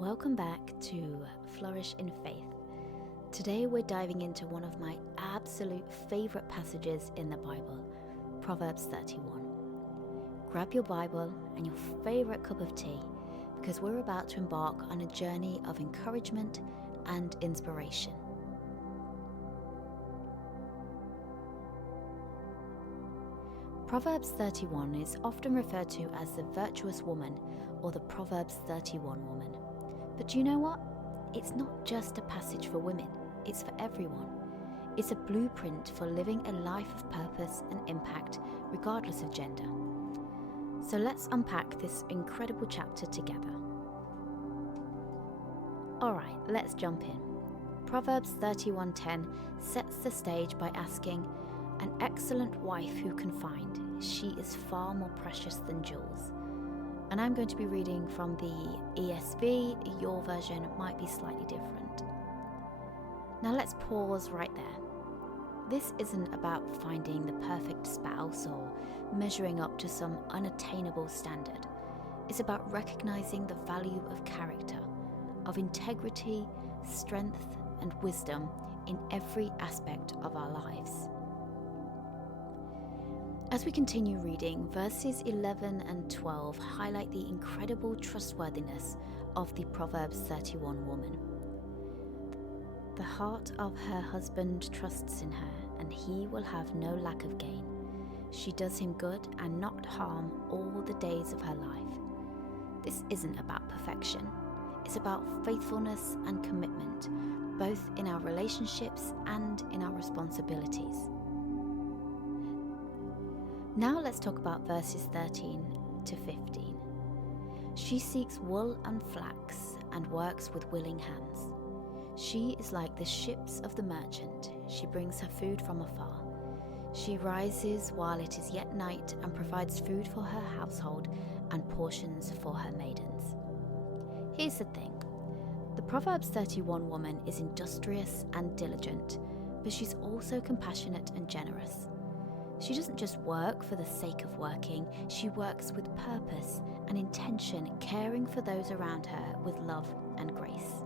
Welcome back to Flourish in Faith. Today we're diving into one of my absolute favourite passages in the Bible, Proverbs 31. Grab your Bible and your favourite cup of tea because we're about to embark on a journey of encouragement and inspiration. Proverbs 31 is often referred to as the Virtuous woman or the Proverbs 31 woman. But do you know what? It's not just a passage for women, it's for everyone. It's a blueprint for living a life of purpose and impact regardless of gender. So let's unpack this incredible chapter together. Alright, let's jump in. Proverbs 31:10 sets the stage by asking, "An excellent wife who can find, she is far more precious than jewels." And I'm going to be reading from the ESV, your version might be slightly different. Now let's pause right there. This isn't about finding the perfect spouse or measuring up to some unattainable standard. It's about recognizing the value of character, of integrity, strength, and wisdom in every aspect of our lives. As we continue reading, verses 11 and 12 highlight the incredible trustworthiness of the Proverbs 31 woman. The heart of her husband trusts in her, and he will have no lack of gain. She does him good and not harm all the days of her life. This isn't about perfection. It's about faithfulness and commitment, both in our relationships and in our responsibilities. Now let's talk about verses 13 to 15. She seeks wool and flax and works with willing hands. She is like the ships of the merchant. She brings her food from afar. She rises while it is yet night and provides food for her household and portions for her maidens. Here's the thing. The Proverbs 31 woman is industrious and diligent, but she's also compassionate and generous. She doesn't just work for the sake of working, she works with purpose and intention, caring for those around her with love and grace.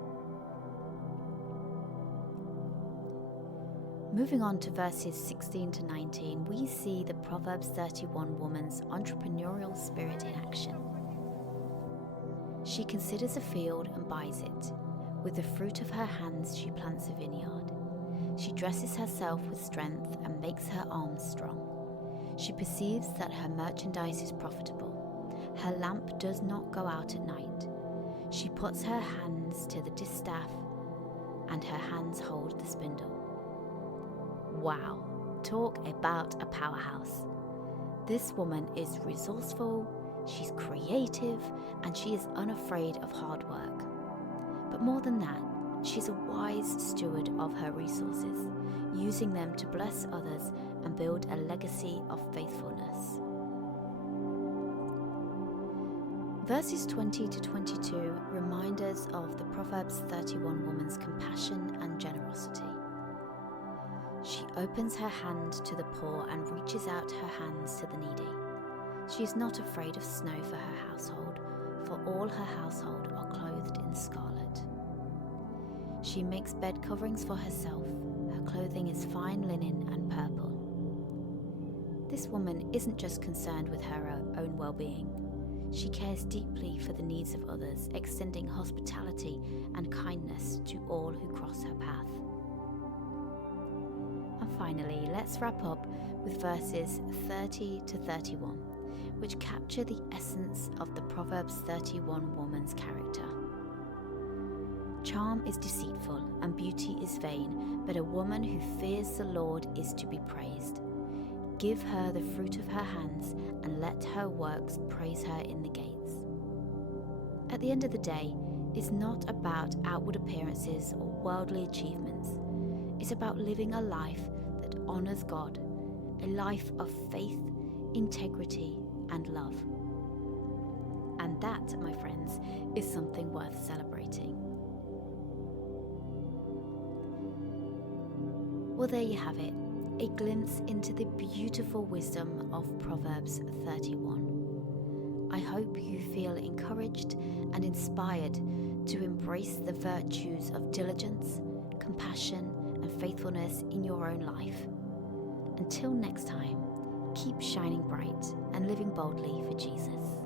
Moving on to verses 16 to 19, we see the Proverbs 31 woman's entrepreneurial spirit in action. She considers a field and buys it. With the fruit of her hands she plants a vineyard. She dresses herself with strength and makes her arms strong. She perceives that her merchandise is profitable. Her lamp does not go out at night. She puts her hands to the distaff, and her hands hold the spindle. Wow, talk about a powerhouse. This woman is resourceful, she's creative, and she is unafraid of hard work. But more than that, she's a wise steward of her resources, using them to bless others and build a legacy of faithfulness. Verses 20 to 22 remind us of the Proverbs 31 woman's compassion and generosity. She opens her hand to the poor and reaches out her hands to the needy. She is not afraid of snow for her household, for all her household are clothed in scarlet. She makes bed coverings for herself. Her clothing is fine linen and purple. This woman isn't just concerned with her own well-being. She cares deeply for the needs of others, extending hospitality and kindness to all who cross her path. And finally, let's wrap up with verses 30 to 31, which capture the essence of the Proverbs 31 woman's character. Charm is deceitful and beauty is vain, but a woman who fears the Lord is to be praised. Give her the fruit of her hands and let her works praise her in the gates. At the end of the day, it's not about outward appearances or worldly achievements. It's about living a life that honors God, a life of faith, integrity, and love. And that, my friends, is something worth celebrating. Well, there you have it, a glimpse into the beautiful wisdom of Proverbs 31. I hope you feel encouraged and inspired to embrace the virtues of diligence, compassion, and faithfulness in your own life. Until next time, keep shining bright and living boldly for Jesus.